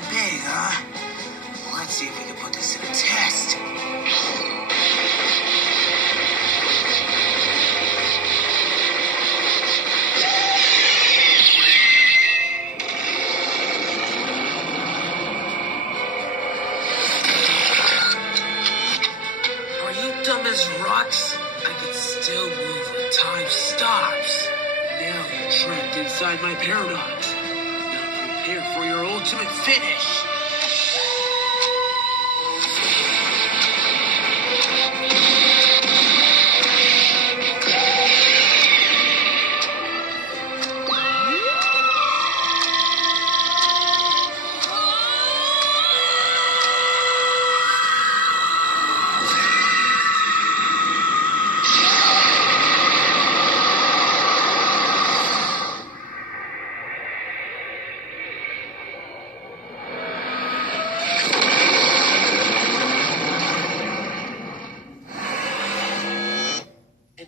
that big, huh? Let's see if we can put this to the test. Are you dumb as rocks? I can still move when time stops. Now you're trapped inside my paradox. Now prepare for your ultimate finish.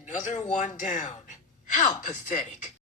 Another one down. How pathetic.